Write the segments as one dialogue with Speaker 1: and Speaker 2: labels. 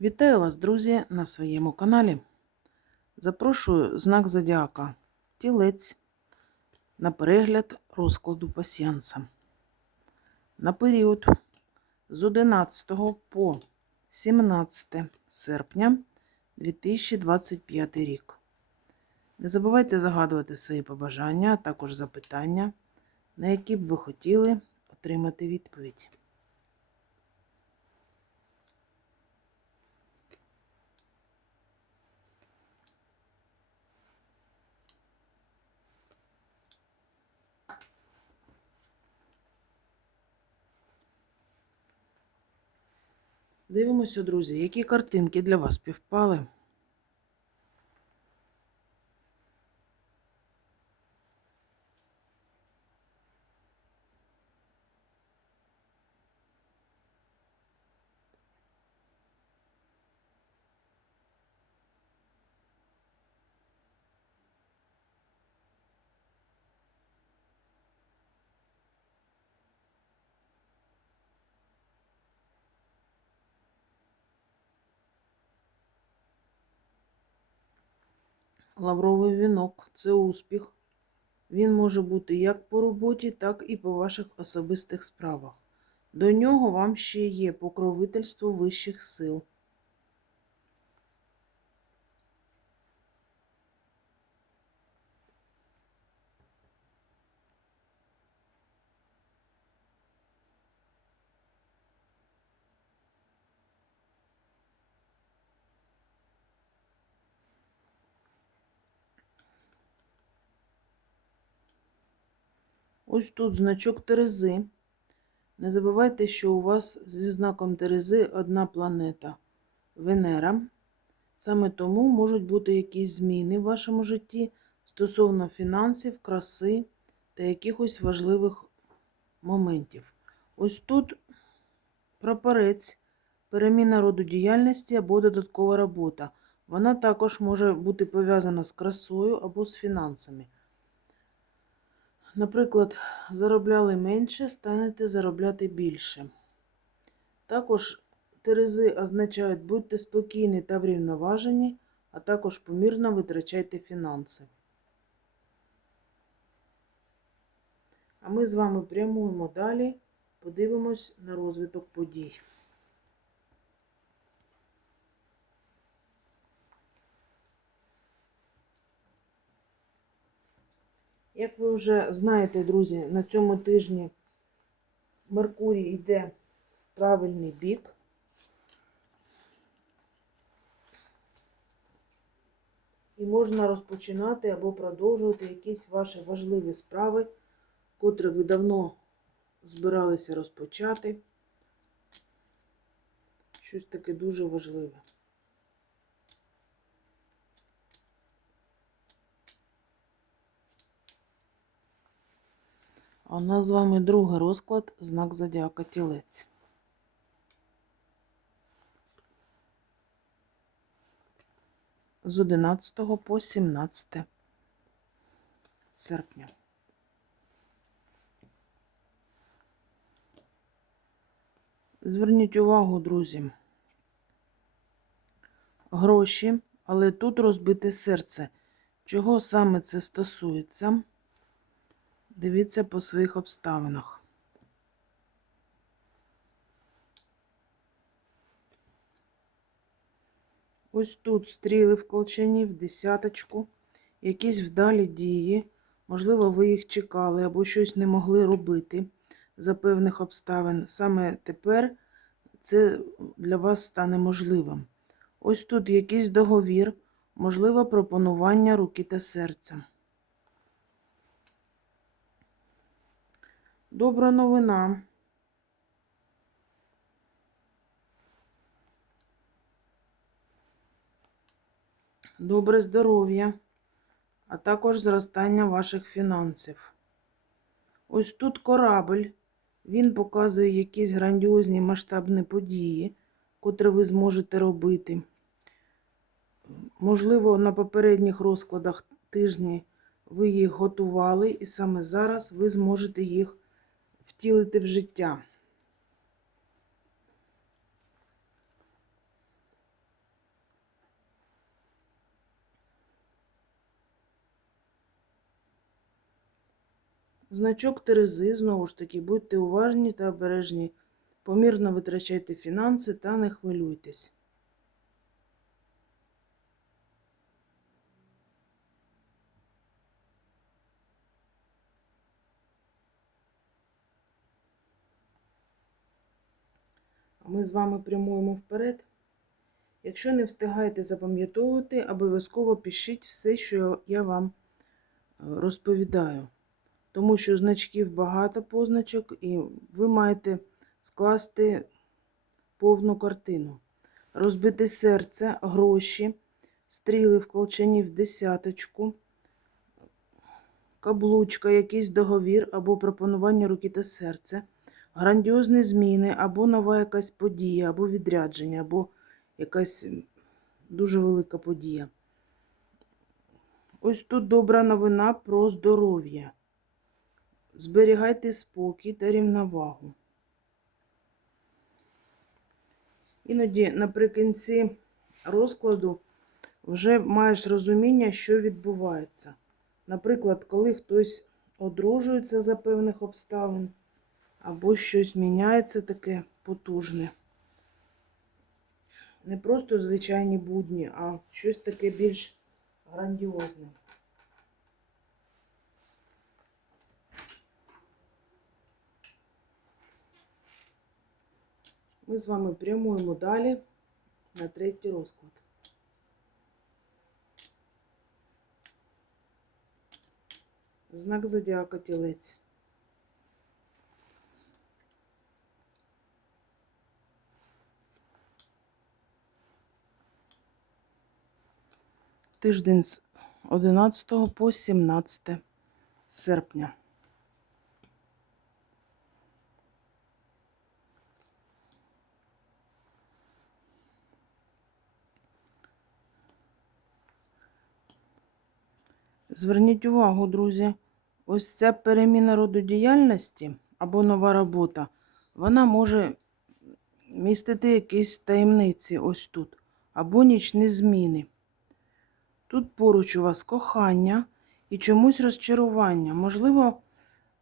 Speaker 1: Вітаю вас, друзі, на своєму каналі. Запрошую знак Зодіака Тілець на перегляд розкладу пасіянса. На період з 11 по 17 серпня 2025 рік. Не забувайте загадувати свої побажання, а також запитання, на які б ви хотіли отримати відповідь. Дивимося, друзі, які картинки для вас півпали. Лавровий вінок це успіх. Він може бути як по роботі, так і по ваших особистих справах. До нього вам ще є покровительство вищих сил. Ось тут значок Терези. Не забувайте, що у вас зі знаком Терези одна планета Венера. Саме тому можуть бути якісь зміни в вашому житті стосовно фінансів, краси та якихось важливих моментів. Ось тут прапорець, переміна роду діяльності або додаткова робота. Вона також може бути пов'язана з красою або з фінансами. Наприклад, заробляли менше, станете заробляти більше. Також терези означають будьте спокійні та врівноважені, а також помірно витрачайте фінанси. А ми з вами прямуємо далі, подивимось на розвиток подій. Як ви вже знаєте, друзі, на цьому тижні Меркурій йде в правильний бік. І можна розпочинати або продовжувати якісь ваші важливі справи, котрі ви давно збиралися розпочати. Щось таке дуже важливе. А у нас з вами другий розклад знак Зодіака Тілець. З 11 по 17 серпня. Зверніть увагу, друзі. Гроші, але тут розбите серце. Чого саме це стосується? Дивіться по своїх обставинах. Ось тут стріли в колчані, в десяточку, якісь вдалі дії. Можливо, ви їх чекали або щось не могли робити за певних обставин. Саме тепер це для вас стане можливим. Ось тут якийсь договір, можливо, пропонування руки та серця. Добра новина. Добре здоров'я, а також зростання ваших фінансів. Ось тут корабль. Він показує якісь грандіозні масштабні події, котрі ви зможете робити. Можливо, на попередніх розкладах тижні ви їх готували, і саме зараз ви зможете їх втілити в життя. Значок Терези, знову ж таки, будьте уважні та обережні, помірно витрачайте фінанси та не хвилюйтесь. Ми з вами прямуємо вперед. Якщо не встигаєте запам'ятовувати, обов'язково пишіть все, що я вам е, розповідаю. Тому що значків багато позначок, і ви маєте скласти повну картину. Розбите серце, гроші, стріли в колчані в десяточку, каблучка, якийсь договір або пропонування руки та серця, грандіозні зміни, або нова якась подія, або відрядження, або якась дуже велика подія. Ось тут добра новина про здоров'я. Зберігайте спокій та рівновагу. Іноді наприкінці розкладу вже маєш розуміння, що відбувається. Наприклад, коли хтось одружується за певних обставин, або щось міняється таке потужне. Не просто звичайні будні, а щось таке більш грандіозне. Ми з вами прямуємо далі на третій розклад. Знак зодіака тілець. Тиждень з 11 по 17 серпня. Зверніть увагу, друзі, ось ця переміна роду діяльності або нова робота, вона може містити якісь таємниці ось тут, або нічні зміни. Тут поруч у вас кохання і чомусь розчарування. Можливо,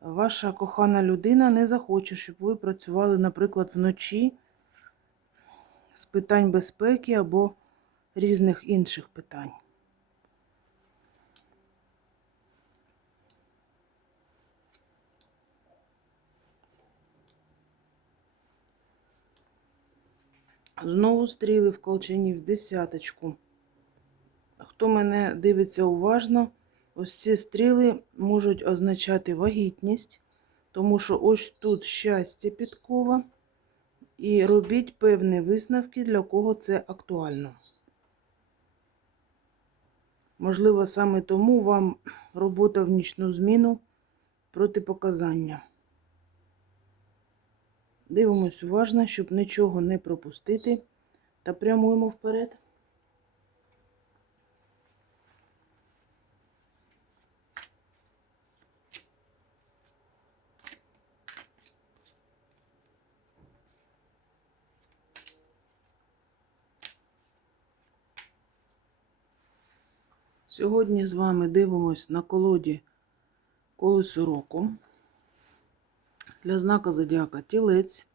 Speaker 1: ваша кохана людина не захоче, щоб ви працювали, наприклад, вночі з питань безпеки або різних інших питань. Знову стріли в колчані десяточку. Хто мене дивиться уважно, ось ці стріли можуть означати вагітність, тому що ось тут щастя підкова. І робіть певні висновки, для кого це актуально. Можливо, саме тому вам робота в нічну зміну протипоказання. Дивимось уважно, щоб нічого не пропустити, та прямуємо вперед. Сьогодні з вами дивимось на колоді колесо року для знака зодіака тілець,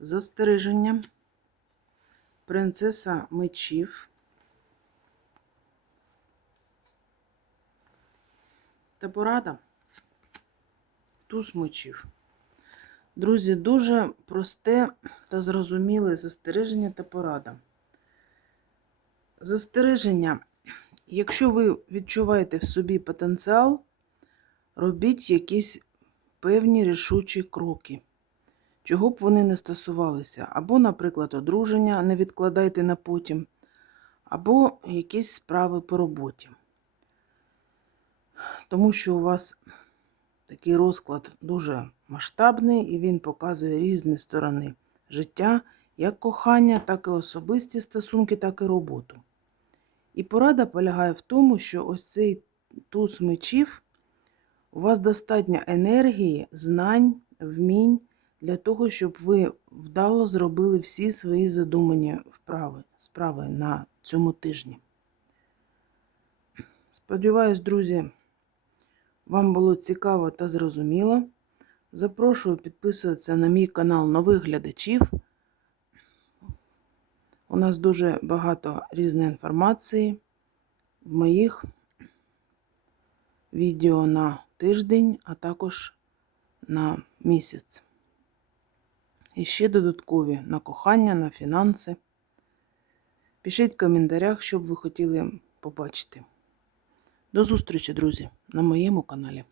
Speaker 1: застереження, принцеса мечів та порада туз мечів. Друзі, дуже просте та зрозуміле застереження та порада. Застереження, якщо ви відчуваєте в собі потенціал, робіть якісь певні рішучі кроки, чого б вони не стосувалися. Або, наприклад, одруження не відкладайте на потім, або якісь справи по роботі. Тому що у вас такий розклад дуже масштабний і він показує різні сторони життя, як кохання, так і особисті стосунки, так і роботу. І порада полягає в тому, що ось цей туз мечів у вас достатньо енергії, знань, вмінь для того, щоб ви вдало зробили всі свої задумані вправи, справи на цьому тижні. Сподіваюсь, друзі, вам було цікаво та зрозуміло. Запрошую підписуватися на мій канал нових глядачів. У нас дуже багато різної інформації в моїх відео на тиждень, а також на місяць. І ще додаткові на кохання, на фінанси. Пишіть в коментарях, що б ви хотіли побачити. До зустрічі, друзі, на моєму каналі.